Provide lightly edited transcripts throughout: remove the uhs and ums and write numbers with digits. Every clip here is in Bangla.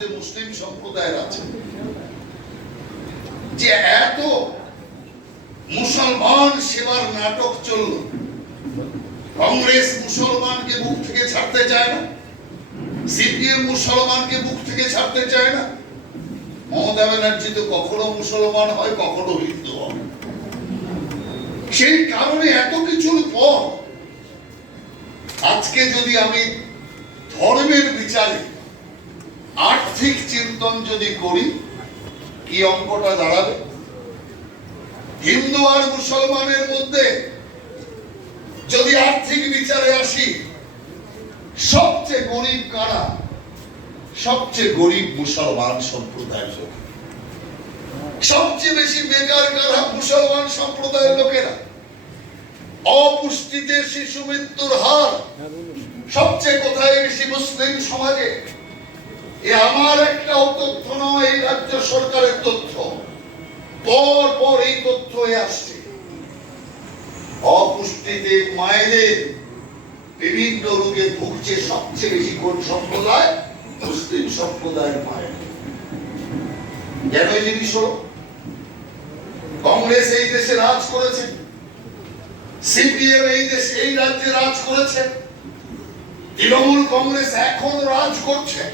মুসলিম সম্প্রদায়ের আছে যে এত মুসলমান সেবার নাটক চলল। কংগ্রেস মুসলমানকে বুক থেকে ছাড়তে চায় না, সিপিএম মুসলমানকে বুক থেকে ছাড়তে চায় না। মমতা ব্যানার্জি তো কখনো মুসলমান হয়, কখনো হিন্দু হয়। সেই কারণে এত কিছুর পর আজকে যদি আমি ধর্মের বিচারে আর্থিক চিন্তন যদি করি, কি অঙ্কটা দাঁড়াবে? হিন্দু আর মুসলমানের মধ্যে যদি আর্থিক বিচারে আসি, সবচেয়ে গরিব কারা? সবচেয়ে গরিব মুসলমান সম্প্রদায়ের লোক। সবচেয়ে বেশি বেকার কারা? মুসলমান সম্প্রদায়ের লোকেরা। অপুষ্টিতে শিশু মৃত্যুর হার সবচেয়ে কোথায় বেশি? মুসলিম সমাজে। এ আমার একটা তথ্য নয়, এই রাজ্য সরকারের তথ্য। পর পর এই তথ্য আসছে। অপুষ্টিতে মায়েদের বিভিন্ন রোগে ভুগছে সবচেয়ে বেশি কোন সম্প্রদায়? মুসলিম সম্প্রদায়ের মায়ের। কেন এই জিনিস হলো? কংগ্রেস এই দেশে রাজ করেছে, সিপিএম এই রাজ্যে রাজ করেছে, তৃণমূল কংগ্রেস এখন রাজ করছে।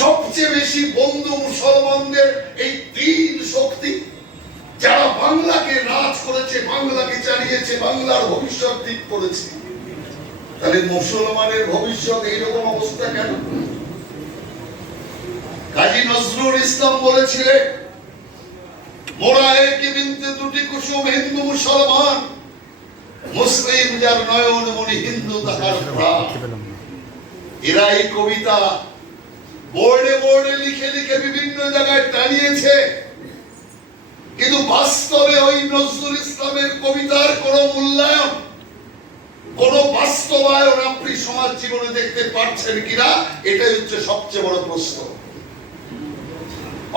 সবচেয়ে বেশি বন্ধু মুসলমানদের এই তিন শক্তি, যারা বাংলাকে রাজ করেছে, বাংলাকে চালিয়েছে, বাংলার ভবিষ্যৎ ঠিক করেছে। তাহলে মুসলমানের ভবিষ্যৎ এইরকম অবস্থা কেন? কাজী নজরুল ইসলাম বলেছিলেন, মোরা একে বিনতে দুটি কুসুম, হিন্দু মুসলমান, মুসলিম যার নয়ন মনি, হিন্দু তাহার প্রাণ। এরা এই কবিতা বোর্ডে বোর্ডে লিখে লিখে বিভিন্ন জায়গায় টানিয়েছে, কিন্তু বাস্তবে ওই নজরুল ইসলামের কবিতার কোন মূল্যায়ন, কোন বাস্তবায়ন আপনি সমাজ জীবনে দেখতে পাচ্ছেন কিনা? এটাই হচ্ছে সবচেয়ে বড় প্রশ্ন।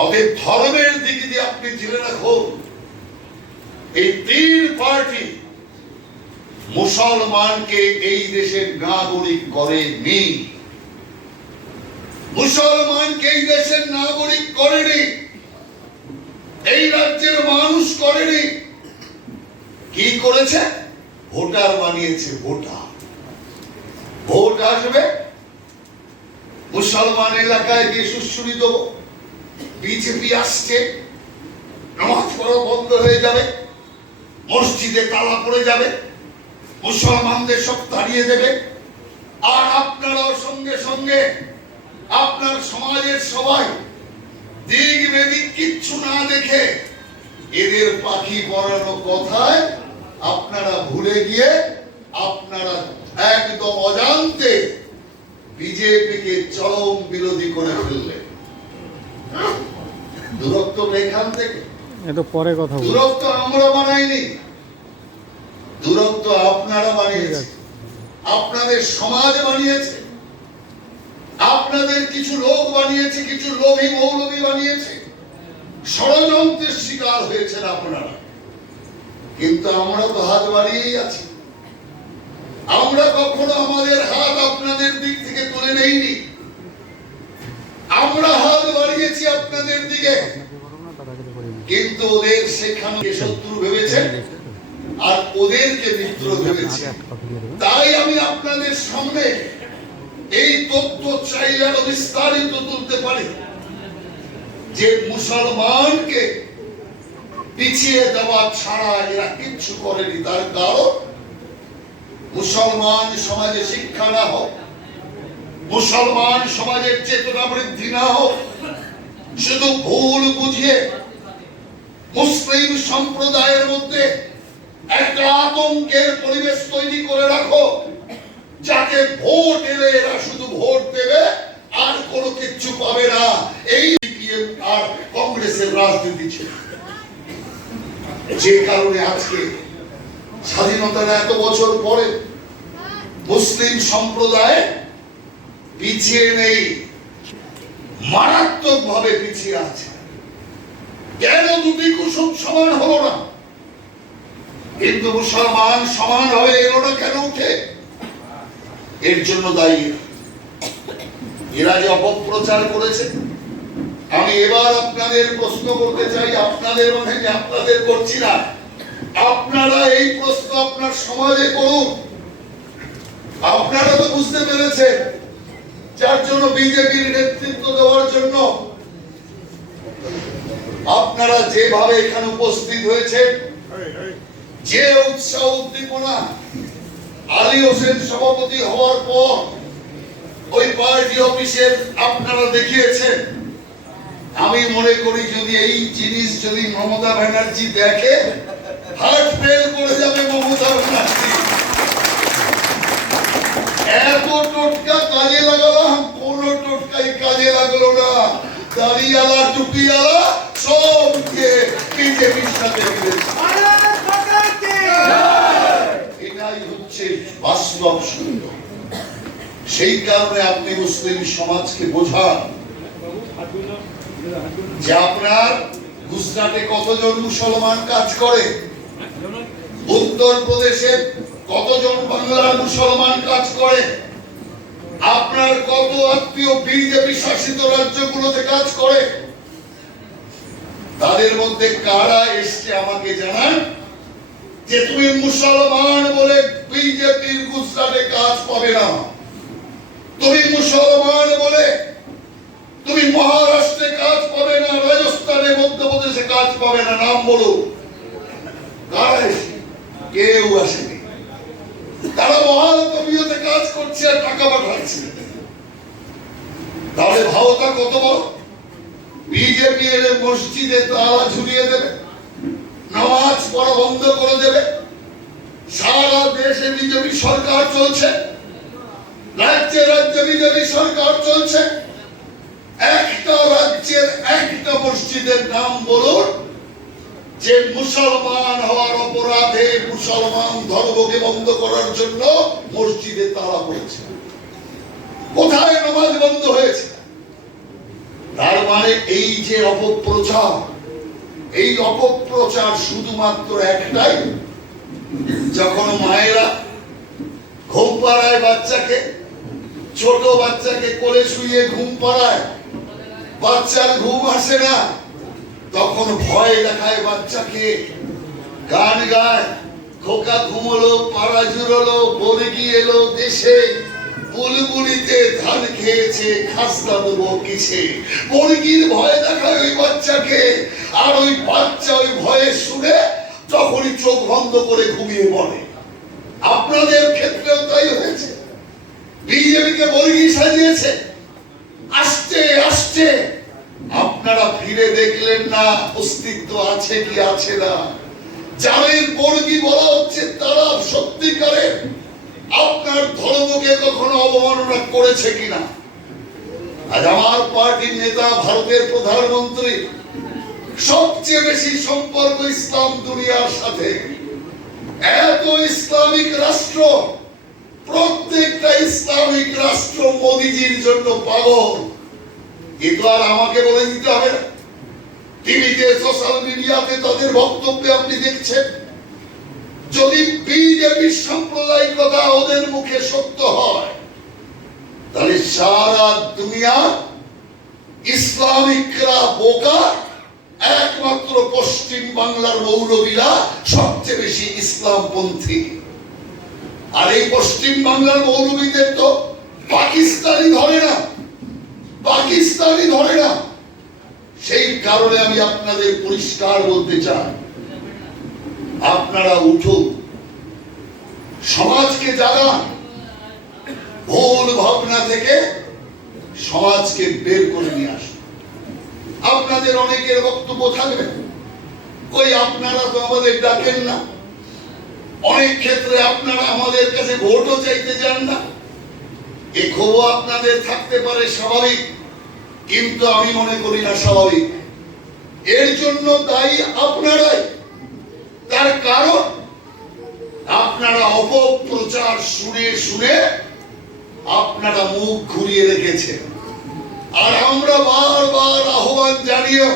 অতএব ধর্মের দিক দিয়ে আপনি জেনে রাখুন, এই তিন পার্টি মুসলমানকে এই দেশের নাগরিক করেনি। মুসলমানকে এই দেশের নাগরিক করেনি, এই রাজ্যের মানুষ করেনি। কি করেছে? ভোটার বানিয়েছে। ভোট আসবে, মুসলমান এলাকায় গিয়ে সুশ্রী দেব, বিজেপি আসছে, নামাজ পড়া বন্ধ হয়ে যাবে, মসজিদে তালা পড়ে যাবে, মুসলমানদের সব তাড়িয়ে দেবে। আর আপনারাও সঙ্গে সঙ্গে আপনার সমাজের সবাই দিক বেদিক কিচ্ছু না দেখে এদের পাখি পড়ানো কথায় আপনারা ভুলে গিয়ে আপনারা একদম অজান্তে বিজেপিকে চরম বিরোধী করে ফেললেন। দূরত্ব এখান থেকে, এটা পরে কথা বলবো। দূরত্ব আমরা বানাইনি, দূরত্ব আপনারা বানিয়েছে, আপনাদের সমাজ বানিয়েছে, আপনাদের কিছু লোক বানিয়েছে, কিছু লোভী মৌলবী বানিয়েছে। ষড়যন্ত্রের শিকার হয়েছেন আপনারা। কিন্তু আমরা তো হাত বাড়িয়েই আছি। আমরা কখনো আমাদের হাত আপনাদের দিক থেকে তুলে নেইনি। আমরা হাত বাড়িয়েছি আপনাদের দিকে, কিন্তু ওদের সেখানে শত্রু ভেবেছেন আর ওদেরকে মিত্র ভেবেছে। তাই আমি আপনাদের সামনে এই তথ্য চাইলে আরো বিস্তারিত তুলতে পারি যে মুসলমানকে পিছিয়ে দেওয়া ছাড়া এরা কিচ্ছু করেনি। তার কারণ মুসলমান সমাজে শিক্ষা না হোক, মুসলমান সমাজের চেতনা বৃদ্ধি না হোক, শুধু ভুল বুঝিয়ে মুসলিম সম্প্রদায়ের মধ্যে একটা আতঙ্কের পরিবেশ তৈরি করে রাখো, যাতে ভোট এলে এরা শুধু ভোট দেবে আর কোনো কিচ্ছু পাবে না। এই সিপিএম আর কংগ্রেসের রাজনীতি ছিল। যে কারণে আজকে স্বাধীনতার এত বছর পরে মুসলিম সম্প্রদায় পিছিয়ে নেই, মারাত্মক ভাবে পিছিয়ে আছে। কেন দুটি কুসুম সমান হলো না? কিন্তু মুসলমান সমান হয়ে এলো না কেন উঠে? এর জন্য দায়ী এরা যে অপপ্রচার করেছে, আমি এবার আপনাদের প্রশ্ন করতে চাই, আপনাদের মনে আপনাদের করছি না, আপনারা এই প্রশ্ন আপনার সমাজে করুন। আপনারা তো বুঝতে পেরেছেন যার জন্য বিজেপির নেতৃত্ব দেওয়ার জন্য আপনারা যেভাবে এখানে উপস্থিত হয়েছে, যে উৎসাহ উদ্দীপনা আলী হোসেন সভাপতি হওয়ার পর ওই পার্টি অফিসের আপনারা দেখিয়েছেন, আমি মনে করি যদি এই জিনিস যদি মমতা ব্যানার্জি দেখে, হার্ট ফেল করে যাবে মমতা ব্যানার্জি। এত টোটকা কাজে লাগালাম, কোন টোটকাই কাজে লাগলো না। দাড়িওয়ালা টুপিওয়ালা সবকে বিজেপির সাথে এটাই হচ্ছে বাস্তব সত্য। সেই কারণে আপনি মুসলিম সমাজকে বোঝান যে আপনার গুজরাটে কতজন মুসলমান কাজ করে, উত্তর প্রদেশে কতজন বাংলার মুসলমান কাজ করে, আপনার কত আত্মীয় বিজেপি শাসিত রাজ্যগুলোতে কাজ করে, তাদের মধ্যে কারা এসছে আমাকে জানান যে তুমি মুসলমান বলে বিজেপির গুজরাটে কাজ পাবে না, তুমি মুসলমান বলে তুমি মহারাষ্ট্রে কাজ পাবে না, রাজস্থানে মধ্যপ্রদেশে কাজ পাবে না। নাম বলো, কারা এসছে? কেউ আসেনি। তারা মহানগরীতে কাজ করছে আর টাকা পাঠাচ্ছে। তাহলে ভাবতা কত বড়। বিজেপি এলে মসজিদে তালা ঝুলিয়ে দেবে, নামাজ পড়া বন্ধ করে দেবে। সারা দেশে বিজেপি সরকার চলছে, রাজ্যে রাজ্যে বিজেপি সরকার চলছে। একটা রাজ্যের একটা মসজিদের নাম বলুন যে মুসলমান হওয়ার অপরাধে মুসলমান ধর্মকে বন্ধ করার জন্য মসজিদে তালা পড়েছে। কোথায় নামাজ বন্ধ হয়েছে? তার মানে এই যে অপপ্রচার, এই অপপ্রচার শুধুমাত্র একটাই, যখন মায়েরা ঘুম পাড়ায় বাচ্চাকে, ছোট বাচ্চাকে কোলে শুয়ে ঘুম পাড়ায়, বাচ্চার ঘুম আসে না, তখন ভয় দেখায় বাচ্চাকে, গান গায়, খোকা ঘুমলো, পাড়া জুড়লো, বর্গি এলো দেশে, বুলবুলিতে ধান খেয়েছে, খাসলা দেবো কিসে। বর্গির ভয় দেখায় ওই বাচ্চাকে, আর ওই বাচ্চা ওই ভয়ে শুনে তখনই চোখ বন্ধ করে ঘুমিয়ে পড়ে। আপনাদের ক্ষেত্রেও তাই হয়েছে। বিজেপিকে বর্গি সাজিয়েছে, আসছে আসছে, আপনারা ফিরে দেখলেন না অস্তিত্ব আছে কি আছে না। যাদের বর্গি বলা হচ্ছে তারা সত্যিকারের আপনার ধর্মকে কখনো অবমাননা করেছে কিনা। আজ আমার পার্টির নেতা, ভারতের প্রধানমন্ত্রী, সবচেয়ে বেশি সম্পর্ক ইসলাম দুনিয়ার সাথে। এত ইসলামিক রাষ্ট্র, প্রত্যেকটা ইসলামিক রাষ্ট্র মোদিজির জন্য পাগল। কিন্তু আর আমাকে বলে দিতে হবে না। টিভিতে, সোশ্যাল মিডিয়াতে তাদের বক্তব্যে আপনি দেখছেন, যদি বিজেপির সাম্প্রদায়িকতা ওদের মুখে সত্য হয়, তাহলে সারা দুনিয়া ইসলামিকরা বোকা, একমাত্র পশ্চিম বাংলার মৌলবীরা সবচেয়ে বেশি ইসলামপন্থী। আর এই পশ্চিম বাংলার মৌলবীদের তো পাকিস্তানি ধরে না, পাকিস্তানি ধরে না। সেই কারণে আমি আপনাদের পরিষ্কার বলতে চাই, আপনারা উঠুন, সমাজকে জাগান, ভুল ভাবনা থেকে সমাজকে বের করে নিয়ে আসুন। আপনাদের অনেকের বক্তব্য থাকবে, কই আপনারা তো আমাদের ডাকেন না, অনেক ক্ষেত্রে আপনারা আমাদের কাছে ভোটও চাইতে যান না। এই ক্ষোভ আপনাদের থাকতে পারে, স্বাভাবিক, কিন্তু আমি মনে করি না স্বাভাবিক। এর জন্য দায়ী আপনারাই। তার কারণ আপনারা অপপ্রচার শুনে শুনে আপনারা মুখ ঘুরিয়ে রেখেছেন। আর আমরা বারবার আহ্বান জানিয়েও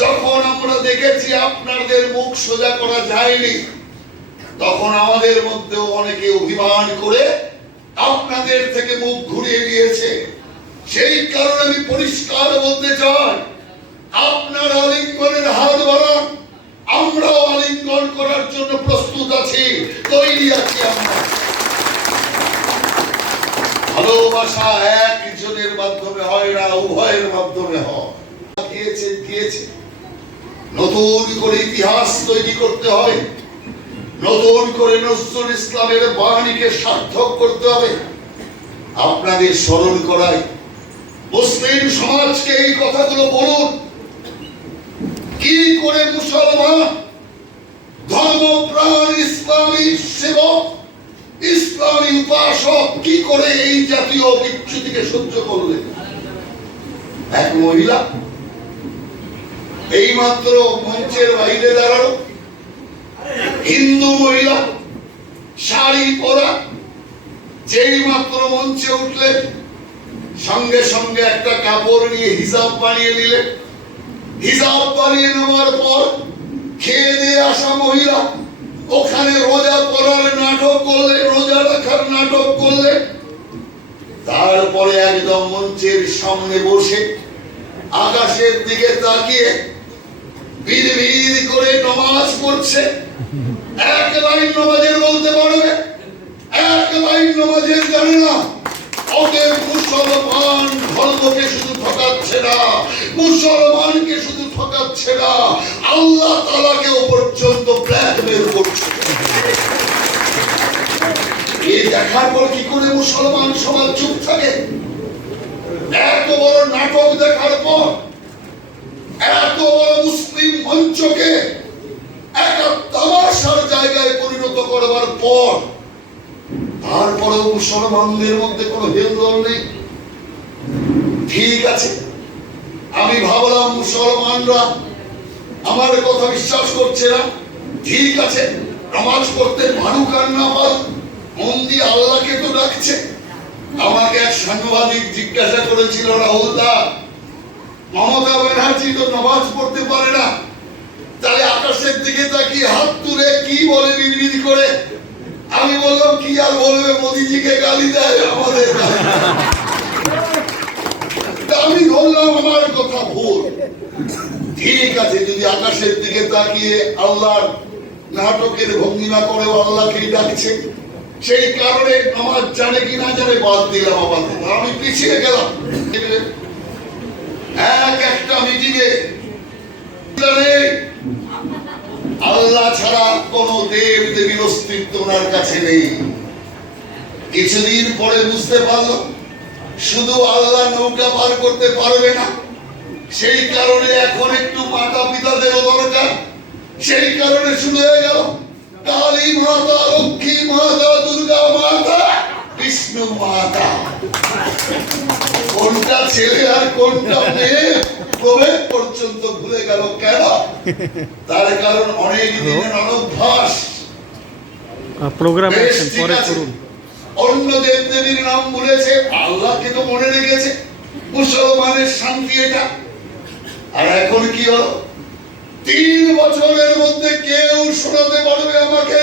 যখন আমরা দেখেছি আপনাদের মুখ সোজা করা যায়নি, তখন আমাদের মধ্যেও অনেকে অভিমান করে আপনাদের থেকে মুখ ঘুরিয়ে দিয়েছে। সেই কারণে আমি পরিষ্কার বলতে চাই, আপনার আলিঙ্গনের হাত বাড়ান, আমরাও আলিঙ্গন করার জন্য প্রস্তুত আছি, তৈরি আছি। আমরা ভালোবাসা একজনের মাধ্যমে হয় না, উভয়ের মাধ্যমে হয়। দিয়েছে নতুন করে ইতিহাস তৈরি করতে হবে, নতুন করে নজরুল ইসলামের বাণীকে সার্থক করতে হবে। আপনাদের স্মরণ করাই, মুসলিম সমাজকে এই কথাগুলো বলুন, কি করে মুসলমান ধর্মপ্রাণ ইসলামী সেবক, ইসলামী উপাসক কি করে এই জাতীয় বিচ্যুতিকে সহ্য করলেন। এক মহিলা এই মাত্র মঞ্চের বাইরে দাঁড়ালো, হিন্দু মহিলা, শাড়ি পরা, যেই মাত্র মঞ্চে উঠলেন সঙ্গে সঙ্গে একটা কাপড় নিয়ে হিজাব বানিয়ে নিলেন। হিজাব বানিয়ে নেওয়ার পর খেয়ে দিয়ে আসা মহিলা ওখানে রোজা পড়ার নাটক করলে, রোজা রাখার নাটক করলে, তারপরে একদম মঞ্চের সামনে বসে আকাশের দিকে তাকিয়ে বিড়বিড় করে নামাজ পড়ছে। এক লাইন নামাজের বলতে পারবে, এক লাইন নামাজের জানে না। ওদের মুসলমান ধর্মকে শুধু ঠকাচ্ছে না, মুসলমানকে শুধু ঠকাচ্ছে না, আল্লাহ তাআলাকেও পর্যন্ত ব্ল্যাকমেল করছে। এই দেখার পর কি করে মুসলমান সমাজ চুপ থাকে? এত বড় নাটক দেখার পর, এত বড় মুসলিম মঞ্চকে একটা তামাশার জায়গায় পরিণত করবার পর তারপরেও মুসলমানদের মধ্যে কোনো হেলদোল নেই। ঠিক আছে, আমি ভাবলাম মুসলমানরা আমার কথা বিশ্বাস করছে না। ঠিক আছে, নামাজ পড়তে পারুক আর না পারুক, মন দিয়ে আল্লাহকে তো ডাকছে। আমাকে এক সাংবাদিক জিজ্ঞাসা করেছিল, রাহুল দা, মমতা ব্যানার্জি তো নামাজ পড়তে পারে না, তাহলে আকাশের দিকে তাকিয়ে হাত তুলে কি বলে বিড়বিড় করে? আমি বললাম, কি আর বলবে, মোদিজিকে গালি দেয়, আমাদের গালি দেয়। আমি বললাম আমার কথা ভুল। ঠিক আছে, যদি আকাশের দিকে তাকিয়ে আল্লাহর নাটকের ভঙ্গিমা করে আল্লাহকেই ডাকছে, সেই কারণে নামাজ জানে কি না জানে বাদ দিলাম। আমাদের আমি পিছিয়ে গেলাম। একটা মিটিংয়ে আল্লাহ ছাড়া কোন দেব দেবীর অস্তিত্ব ওনার কাছে নেই। কিছুদিন পরে বুঝতে পারলো শুধু আল্লাহ নৌকা পার করতে পারবে না, সেই কারণে এখন একটু মাতা পিতাদেরও দরকার। সেই কারণে শুরু হয়ে গেল কালী মাতা, লক্ষ্মী মাতা, দুর্গা মাতা, বিষ্ণু মাতা। কোনটা ছেলে আর কোনটা মেয়ে প্রভেদ পর্যন্ত ভুলে গেল। কেন? তার কারণ অনেক দিনের অনভ্যাস। অন্য দেব দেবীর নাম বলেছে, আল্লাহকে তো মনে রেখেছে। মুসলমানের শান্তি এটা। আর এখন কি হলো? 3 বছরের মধ্যে কেউ শোনাতে পারবে আমাকে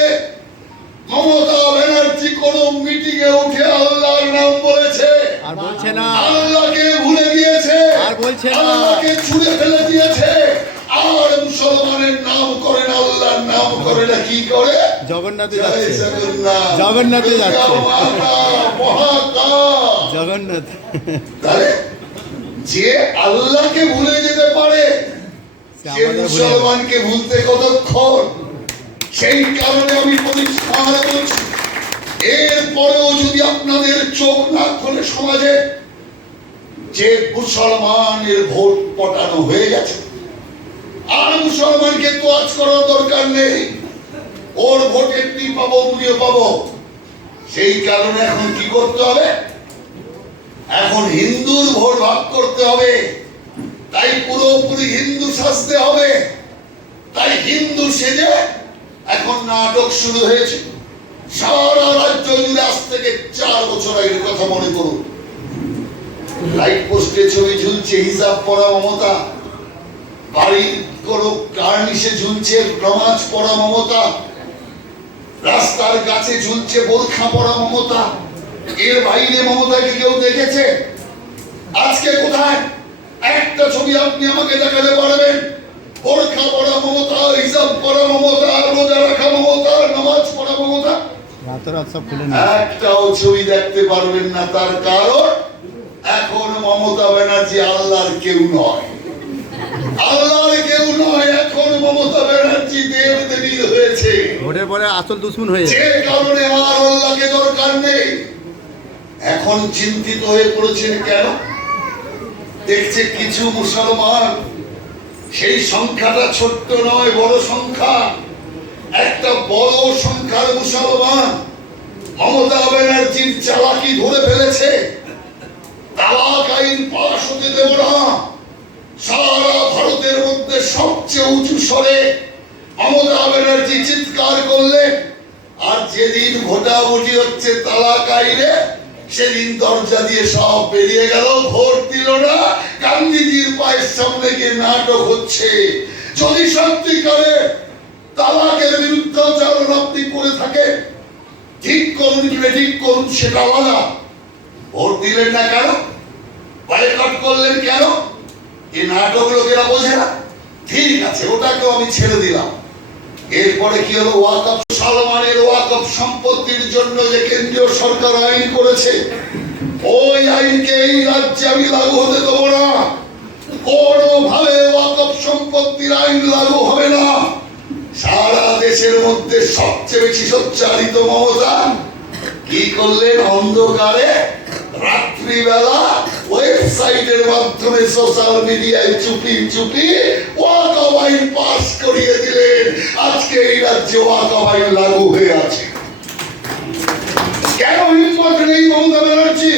মমতা ব্যানার্জি কোন মিটিং এ উঠে আল্লাহর নাম বলেছে? আর বলছে না। আল্লাহকে ভুলে গিয়েছে, আর বলছে না। আল্লাহকে ছুঁড়ে ফেলে দিয়েছে। আর মুসলমানের নাম করে না, আল্লাহর নাম করে না, কি করে? জগন্নাথে যাচ্ছে, জগন্নাথে যাচ্ছে, জগন্নাথ। তাহলে যে আল্লাহকে ভুলে যেতে পারে সে মুসলমানকে ভুলতে কতক্ষণ? সেই কারণে আমি পরিষ্কার বলছি, এরপরেও যদি আপনাদের চোখ না খোলে সমাজে, যে মুসলমানের ভোট পটানো হয়ে গেছে, আর মুসলমানকে তোয়াজ করার দরকার নেই। ওর ভোট একটি পাবো, উনিও পাবো। সেই কারণে এখন কি করতে হবে? এখন হিন্দুর ভোট ভাগ করতে হবে। তাই পুরোপুরি হিন্দু সাজতে হবে। তাই হিন্দু সেজে এখন নাটক শুরু হয়েছে সারা রাজ্য জুড়ে। আজ থেকে 4 বছর আগের কথা মনে করুন। লাইট পোস্টে ছবি ঝুলছে, হিজাব পরা মমতা। বাড়ির কোনো কার্নিশে ঝুলছে নামাজ পড়া মমতা। রাস্তার কাছে ঝুলছে বোরখা পরা মমতা। এর বাইরে মমতাকে কেউ দেখেছে? আজকে কোথায় একটা ছবি আপনি আমাকে দেখাতে পারবেন? বোরখা পরা মমতা, হিজাব পরা মমতা, রোজা রাখা মমতা, নামাজ পড়া মমতা, রাতারাত সব খুলে নিয়ে একটাও ছবি দেখতে পারবেন না। তার কারণ এখন মমতা ব্যানার্জি আল্লাহর কেউ নয়, আল্লাহর কেউ নয়। এখন মমতা ব্যানার্জি দেব দেবী হয়েছে, ভোটের পরে আসল দুশ্মন হয়ে যে যাবে। কারণে আর আল্লাহকে দরকার নেই। এখন চিন্তিত হয়ে পড়েছেন কেন? দেখছে কিছু মুসলমান, সেই সংখ্যাটা ছোট্ট নয়, বড় সংখ্যা, একটা বড় সংখ্যার মুসলমান মমতা ব্যানার্জির চালাকি ধরে ফেলেছে। তালাক আইন পাশ হতে দেব না। সারা ভারতের মধ্যে সবচেয়ে উঁচু স্বরে মমতা ব্যানার্জি চিৎকার করলেন। আর যেদিন ভোটাভুটি হচ্ছে তালাক আইনে, সেদিন দরজা দিয়ে সব বেরিয়ে গেল, ভোট দিল না। গান্ধীজির পায়ের সামনে গিয়ে নাটক হচ্ছে। যদি সত্যিকারে তালাকের বিরুদ্ধাচরণ আপনি করে থাকেন, ঠিক করুন কি ঠিক করুন, সেটা আলাদা। ভোট দিলেন না কেন? বয়কট করলেন কেন? এই নাটক লোকেরা বোঝে না। ঠিক আছে, ওটাকেও আমি ছেড়ে দিলাম। এরপরে কি হলো? ওয়াকফ, সালমানের ওয়াকফ সম্পত্তির জন্য যে কেন্দ্রীয় সরকার আইন করেছে, ওই আইনকে এই রাজ্যে আমি লাগু হতে দেবো না। কোনোভাবে ওয়াকফ সম্পত্তির আইন লাগু হবে না। সারা দেশের মধ্যে সবচেয়ে বেশি সোচ্চারিত মমতা কি করলেন? অন্ধকারে রাত্রিবেলা ওয়েবসাইটের মাধ্যমে সোশ্যাল মিডিয়ায় চুপি চুপি ওয়াকফ আইন পাস করিয়ে দিলেন। আজকে এই রাজ্যে ওয়াকফ আইন লাগু হয়ে আছে। কেন হিম্মত নেই মমতা ব্যানার্জি?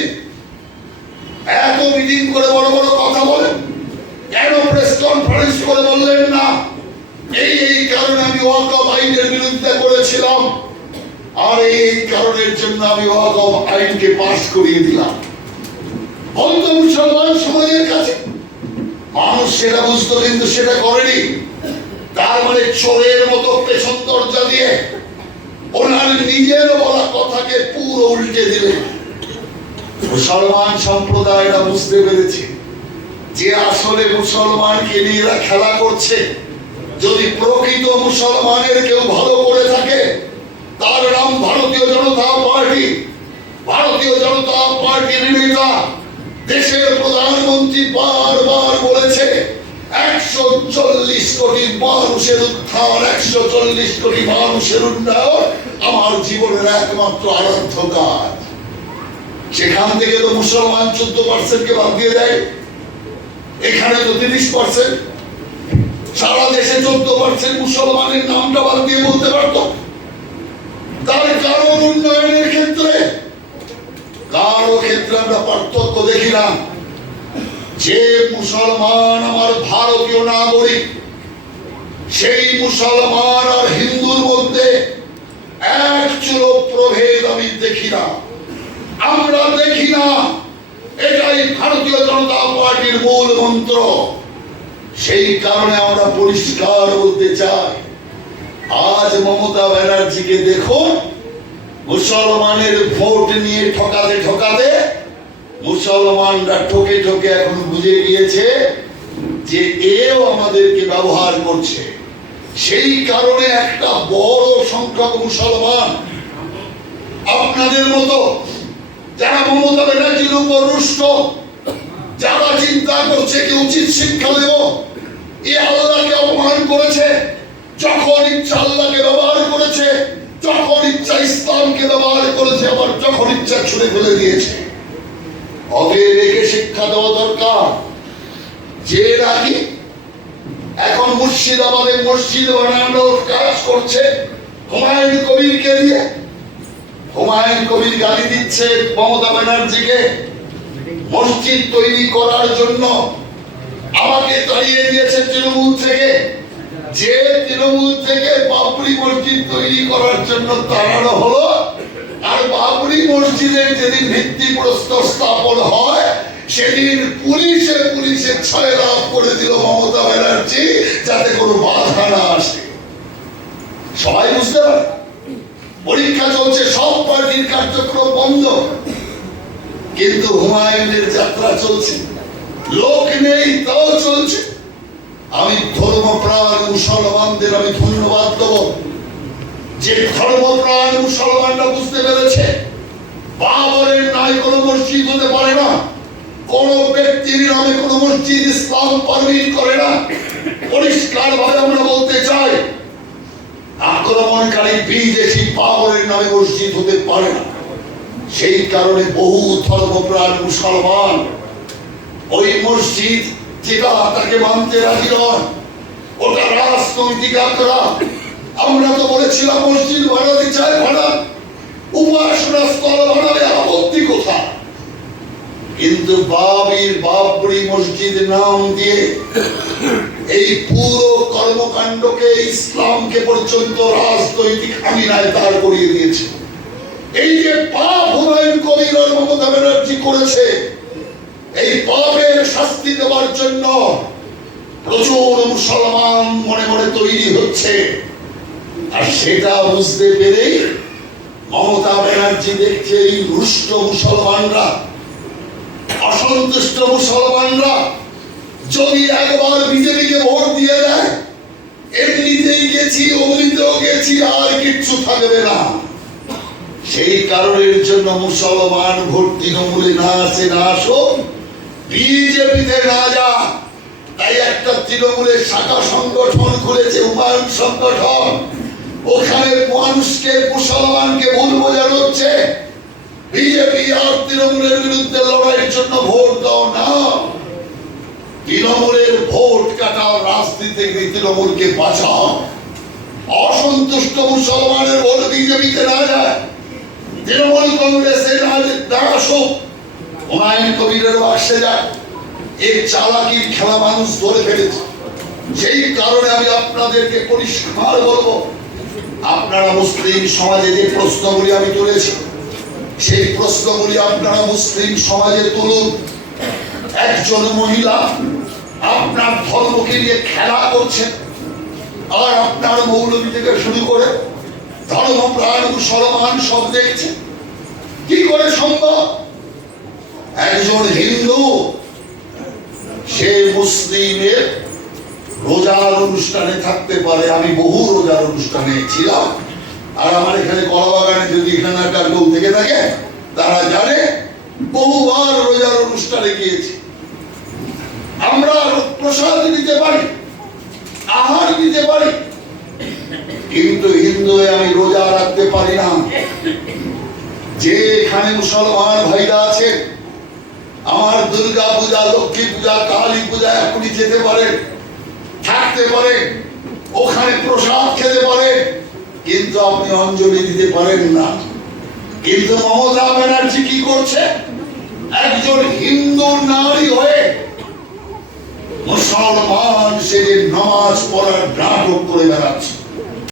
এত মিটিং করে বড় বড় কথা বলেন, কেন প্রেস কনফারেন্স করে বললেন না এই কারণে আমি ওয়াকফ আইনের বিরুদ্ধে করেছিলাম, আর এই কারণের জন্য আমি ওয়াকফ আইনকে পাস করিয়ে দিলাম? বলতো মুসলমান সমাজের কাছে। মানুষ সেটা বুঝতো, কিন্তু সেটা করেনি। তার মানে চোরের মতো পেছন দরজা দিয়ে ওনার নিজের বলা কথাকে পুরো উল্টে দিলেন। মুসলমান সম্প্রদায়রা বুঝতে পেরেছে যে আসলে মুসলমানকে নিয়ে এরা খেলা করছে। যদি প্রকৃত মুসলমানের কেউ ভালো করে থাকে, তার নাম ভারতীয় জনতা পার্টি। ভারতীয় জনতা পার্টির নেতা, দেশের প্রধানমন্ত্রী বারবার বলেছে 140 কোটি মানুষের উত্থান, 140 কোটি মানুষের উন্নয়ন আমার জীবনের একমাত্র আরাধ্য কাজ। সেখান থেকে তো মুসলমান 14% কে বাদ দিয়ে দেয়, এখানে তো 30%। সারা দেশে 14% মুসলমানের নামটা বাদ দিয়ে বলতে পারতো। তার কারণ উন্নয়নের ক্ষেত্রে কারো ক্ষেত্রে আমরা পার্থক্য দেখি না। যে মুসলমান আমার ভারতীয় নাগরিক, সেই মুসলমান আর হিন্দুর মধ্যে এক চুলো প্রভেদ আমি দেখি না, আমরা দেখি না। এটাই ভারতীয় জনতা পার্টির মূল মন্ত্র। সেই কারণে আমরা পরিষ্কার বলতে চাই, আজ মমতা ব্যানার্জিকে দেখুন, মুসলমানের ভোট নিয়ে ঠকাতে ঠকাতে মুসলমানরা ঠকে ঠকে এখন বুঝে গিয়েছে যে এও আমাদেরকে ব্যবহার করছে। সেই কারণে একটা বড় সংখ্যক মুসলমান আপনাদের মতো, যারা মমতা ব্যানার্জির উপর রুষ্ট, যারা চিন্তা করছে কি উচিত শিক্ষা দেব, এ আল্লাহকে অপমান করেছে, যখন ইচ্ছা আল্লাহকে ব্যবহার করেছে, যখন ইচ্ছা ইসলামকে ব্যবহার করেছে, আবার যখন ইচ্ছা ছুড়ে ফেলে দিয়েছে। অতএব একে শিক্ষা দেওয়া দরকার। যে নাকি এখন মুর্শিদাবাদে মসজিদ বানানোর কাজ করছে হুমায়ুন কবিরকে দিয়ে, হুমায়ুন কবির গালি দিচ্ছে মমতা ব্যানার্জিকে মসজিদ তৈরি করার জন্য। আমাকে তাড়িয়ে দিয়েছে তৃণমূল থেকে, যে তৃণমূল থেকে বাবরি মসজিদ তৈরি করার জন্য তাড়ানো হলো। আর বাবরি মসজিদের যেদিন ভিত্তিপ্রস্তর স্থাপন হয়, সেদিন পুলিশে ছয় লাভ করে দিল মমতা ব্যানার্জি, যাতে কোনো বাধা না আসে। সবাই বুঝতে পারে, পরীক্ষা চলছে, সব পার্টির কার্যক্রম বন্ধ। কিন্তু হুমায়ুনের যাত্রা চলছে, লোক নেই তাও চলছে। আমি ধর্মপ্রাণ মুসলমানদের আমি ধন্যবাদ দেব যে ধর্মপ্রাণ মুসলমানরা বুঝতে পেরেছে বাবরের নাই কোনো মসজিদ হতে পারে না, কোন ব্যক্তির নামে কোন মসজিদ ইসলাম পারমিট করে না। পরিষ্কার ভাবে আমরা বলতে চাই, আক্রমণকারী বিদেশি বাবরের নামে মসজিদ হতে পারে না। সেই কারণে বহু ধর্মপ্রাণ মুসলমান ওই মসজিদ যেটা তাকে মানতে রাজি নয়, ওটা রাজনৈতিক আগ্রহ। আমরা তো বলেছিলাম মসজিদ বানাতে চায় ভাড়া, উপাসনা স্থল বানাবে, আপত্তি কোথায়? কিন্তু বাবরি মসজিদ নাম দিয়ে এই পুরো কর্মকাণ্ডকে ইসলামকে পর্যন্ত রাজনৈতিক আমিনায় দাঁড় করিয়ে দিয়েছে। এই যে পাপ হুমায়ুন কবির আর মমতা ব্যানার্জি করেছে, এই পাপের শাস্তি দেওয়ার জন্য প্রচুর মুসলমান মনে মনে তৈরি হচ্ছে। আর সেটা বুঝতে পেরেই মমতা ব্যানার্জি দেখছে এই রুষ্ট মুসলমানরা, অসন্তুষ্ট মুসলমানরা যদি একবার বিজেপিকে ভোট দিয়ে দেয়, এমনিতেই গেছি অমনিতেও গেছি, আর কিচ্ছু থাকবে না। সেই কারণের জন্য মুসলমান ভোট তৃণমূলে না আসে, না আসুক, বিজেপিতে না যা। তাই একটা তৃণমূলের শাখা সংগঠন খুলেছে, হুমায়ুন সংগঠন। ওখানে মানুষকে, মুসলমানকে ভুল বোঝানো হচ্ছে বিজেপি আর তৃণমূলের বিরুদ্ধে লড়াইয়ের জন্য ভোট দাও না। তৃণমূলের ভোট কাটাও, রাজনীতি থেকে তৃণমূলকে বাঁচাও। অসন্তুষ্ট মুসলমানের ভোট বিজেপিতে না যায়, তৃণমূল কংগ্রেসে না আসুক, হুমায়ুন কবিরের বাক্সে যাক। এই চালাকির খেলা মানুষ ধরে ফেলেছে। সেই কারণে আমি আপনাদেরকে পরিষ্কার বলবো, আপনারা মুসলিম সমাজে যে প্রশ্নগুলি আমি তুলেছি, সেই প্রশ্নগুলি আপনারা মুসলিম সমাজে তুলুন। একজন মহিলা আপনার ধর্মকে নিয়ে খেলা করছেন, আর আপনার মৌলবী থেকে শুরু করে ধর্মপ্রাণ মুসলমান সব দেখছে। কি করে সম্ভব? একজন হিন্দু সে মুসলিমের রোজার অনুষ্ঠানে থাকতে পারে। আমি বহু রোজার অনুষ্ঠানে ছিলাম, আর আমার এখানে কলাবাগানে যদি এখানকার লোক থেকে থাকে তারা জানে, বহুবার রোজার অনুষ্ঠানে গিয়েছি। আমরা প্রসাদ দিতে পারি, আহার দিতে পারি, কিন্তু হিন্দু হয়ে আমি রোজা রাখতে পারি না। যে এখানে মুসলমান ভাইরা আছে, আমার দুর্গা পূজা, লক্ষ্মী পূজা, কালী পূজা এখনই যেতে পারেন, থাকতে পারেন, ওখানে প্রসাদ খেতে পারেন, কিন্তু আপনি অঞ্জলি দিতে পারেন না। কিন্তু মমতা ব্যানার্জি কি করছে? একজন হিন্দু নারী হয়ে মুসলমান সে নামাজ পড়ার নাটক করে বেড়াচ্ছে।